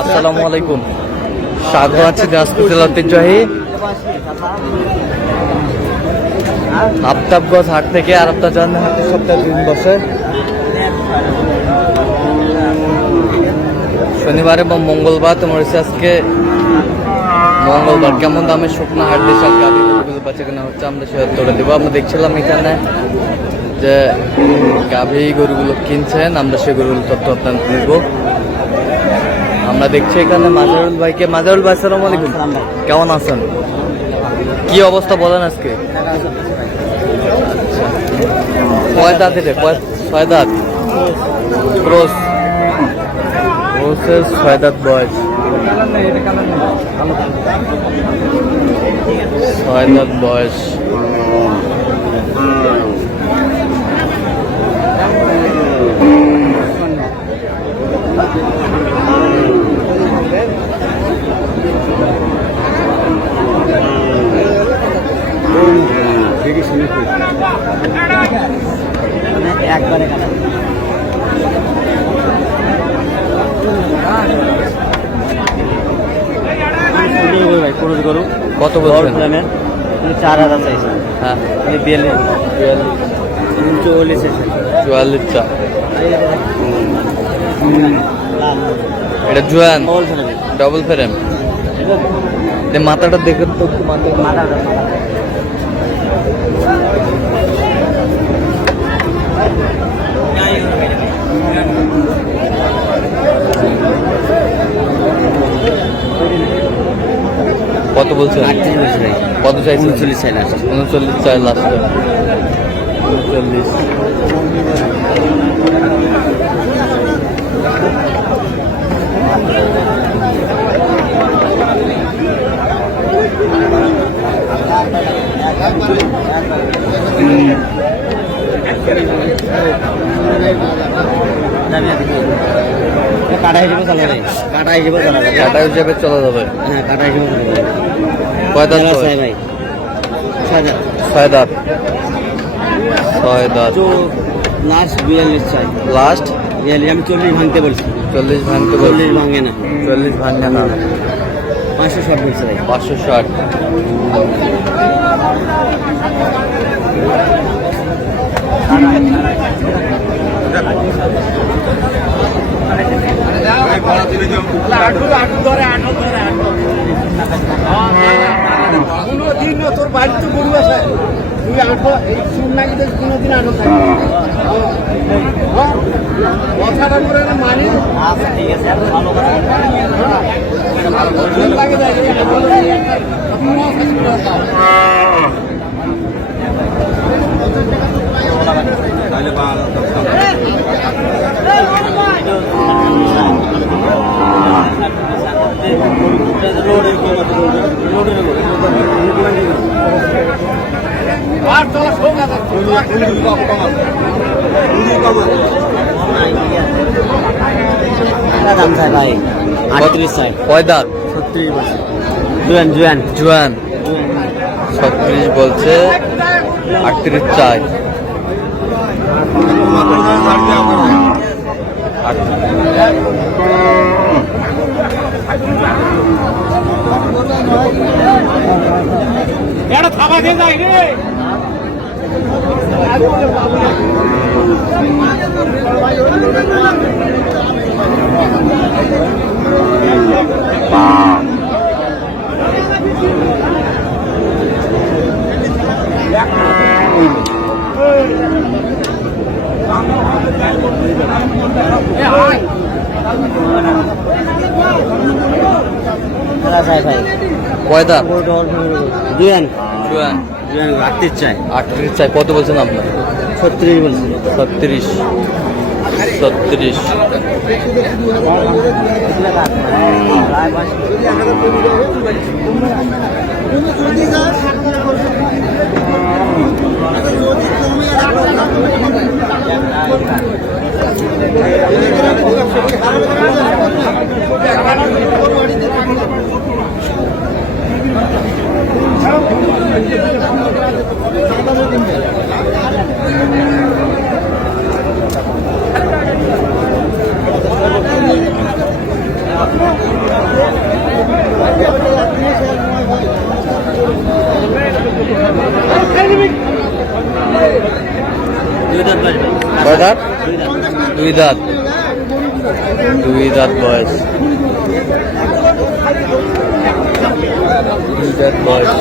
আসসালামু আলাইকুম, স্বাগত আছে দিনাজপুর জেলা ঐতিহ্যবাহী আফতাবগঞ্জ হাট থেকে। আর আপনার জানেন হাটের সপ্তাহে 2 দিন বসে, শনিবার এবং মঙ্গলবার। তোমার আজকে মঙ্গলবার। কেমন দামে শুকনো হাট দেশে গাভীগুলো বাচ্চা কেনা হচ্ছে আমরা সে তোলে দেবো। আমরা দেখছিলাম এখানে যে গাভী গরুগুলো কিনছেন, আমরা সে গরুগুলো তথ্য আপনাদের দেবো। আমরা দেখছি এখানে মাজারুল ভাইকে। মাজারুল ভাই আসসালামু আলাইকুম, কেমন আছেন? কি অবস্থা বলেন আজকে? কয় দাঁত এটা? 6 দাঁত ক্রস, ক্রসের 6 দাঁত বয়স, 6 দাঁত বয়স। একবারে কত বলছেন? 4000 চাইছে। হ্যাঁ, 44 চা। এটা জোয়ান ডবল ফ্রেম। মাথাটা দেখে তো কত বলছেন? কত চাইছেন? 39 চাই লাস্ট। 39 চাই লাস্টে। 39। কাটা হিসেবে চলা যাবে, কাটা হিসেবে চলা যাবে, কাটা হিসেবে চলা যাবে। হ্যাঁ কাটা হিসেবে চলা যাবে। কয় দাঁত চাই ভাই? 6 দাঁত। 6 দাঁত। 6 দাঁত। তো লাস্ট 42 চাই। লাস্ট 42। আমি 40 ভাঙতে বলছি। 40 ভাঙতে 40 ভাঙে না। 40 ভাঙে না। 560 বলছে ভাই। 560। তোর বাড়িতে গরু আছে, তুই আঠো এই শুননাকি কোনোদিন আঠো কথাটা করে মানি। আচ্ছা ঠিক আছে, ভালো লাগে দাম চাই ভাই 38 চাই। কয় দাঁত? 36 বলছে। জুয়ান জুয়ান জোয়ান 36 বলছে, 38 চাই। এটা থাবা দিয়ে যাই রে। কয় দাঁত? জুয়ান জোয়ান জুয়ান 38 চাই। 38 চাই। কত বলছেন আপনার? 36 বলছে। 36। 36। দাঁত, 2 দাঁত বয়স, 2 দাঁত বয়স।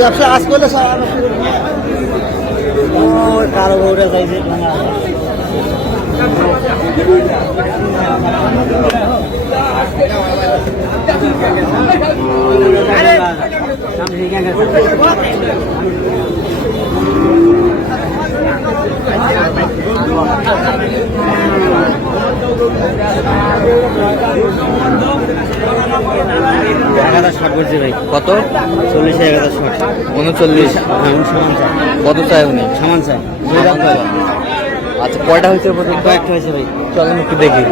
ব্যবসা আজ করলে কারো বউরা চাইছে শর্ট করছে ভাই। কত? 40 11 শর্ট 39। কত চাই উনি? সামান চাই। আচ্ছা, কয়টা হয়েছে পর্যন্ত? একটা হয়েছে ভাই। চলেন একটু দেখি।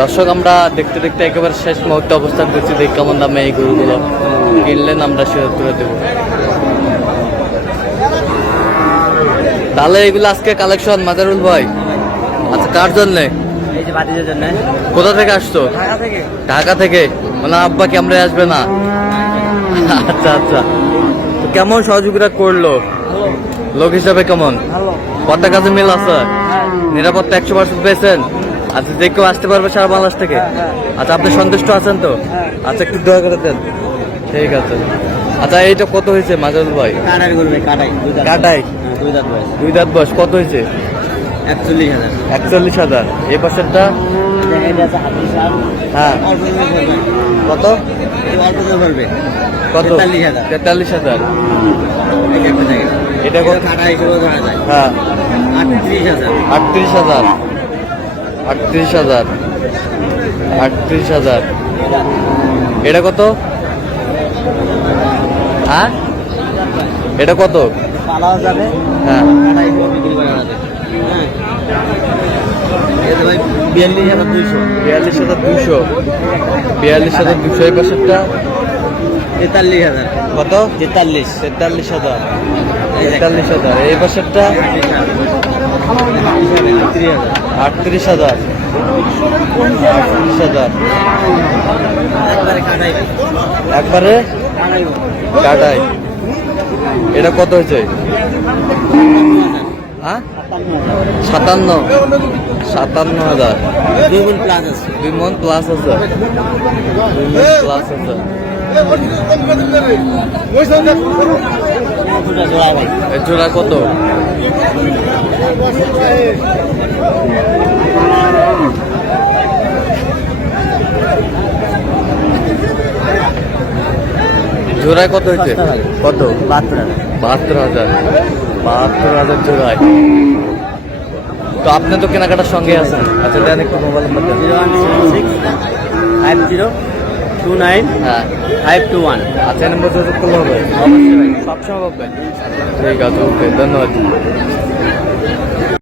দর্শক, আমরা দেখতে দেখতে একেবারে শেষ মুহূর্তে অবস্থান করছি। দেখ কেমন দামে এই গরুগুলো কিনলেন, আমরা সে তুলে দেবো। তাহলে এগুলো আজকে কালেকশন মাজারুল ভাই। আচ্ছা, কার জন্যে? এই যে বাতিজের জন্য। কোথা থেকে আসছো? ঢাকা থেকে। ঢাকা থেকে। মানে আব্বা ক্যামেরায় আসবে না? আচ্ছা আচ্ছা। তো কেমন সহযোগিতা করলো লোক হিসাবে? কেমন ভালো। কত কাজে মিল আছে? নিরাপত্তা 100% পেয়েছেন? আচ্ছা, যে কেউ আসতে পারবে সারা বাংলাদেশ থেকে? আচ্ছা, আপনি সন্তুষ্ট আছেন তো? আচ্ছা, একটু দয়া করে দেন। ঠিক আছে। আচ্ছা, এইটা কত হয়েছে মাজারুল ভাই? কাটাই করবে কাটাই। কাটাই 2 দাঁত বয়স। 2 দাঁত বয়স। কত হয়েছে? 41,000। 41,000। এই পাশেরটা? হ্যাঁ। কত? কত? 43,000। এটা কত? হ্যাঁ, 38,000। 38,000। এটা কত? হ্যাঁ, এটা কত? পালাও যাবে। হ্যাঁ, কাটাই বিক্রি করা যাবে। হ্যাঁ, এটা ভাই 42,200। 42,200। 42,200। এই পাশেরটা? 43,000। কত? 43। 43,000। 43,000। এই পাশেরটা? 38,000। 38,000। একবারে কাটাই। এটা কত হয়েছে? হ্যাঁ, 57,000। 2 মণ প্লাস আছে। 2 মণ প্লাস আছে। 2 মণ প্লাস আছে। এর জোড়া কত? জোড়ায় কত হয়েছে? কত? 72,000। 72,000 জোড়ায়। তো আপনি তো কেনাকাটার সঙ্গে আছেন। আচ্ছা, দেন একটু মোবাইল নাম্বার দেন। 01765029 হ্যাঁ, 521। আচ্ছা, এই নম্বর যোগাযোগ করলে হবে? অবশ্যই ভাই। সবসময় পাবেন। ঠিক আছে, ওকে, ধন্যবাদ।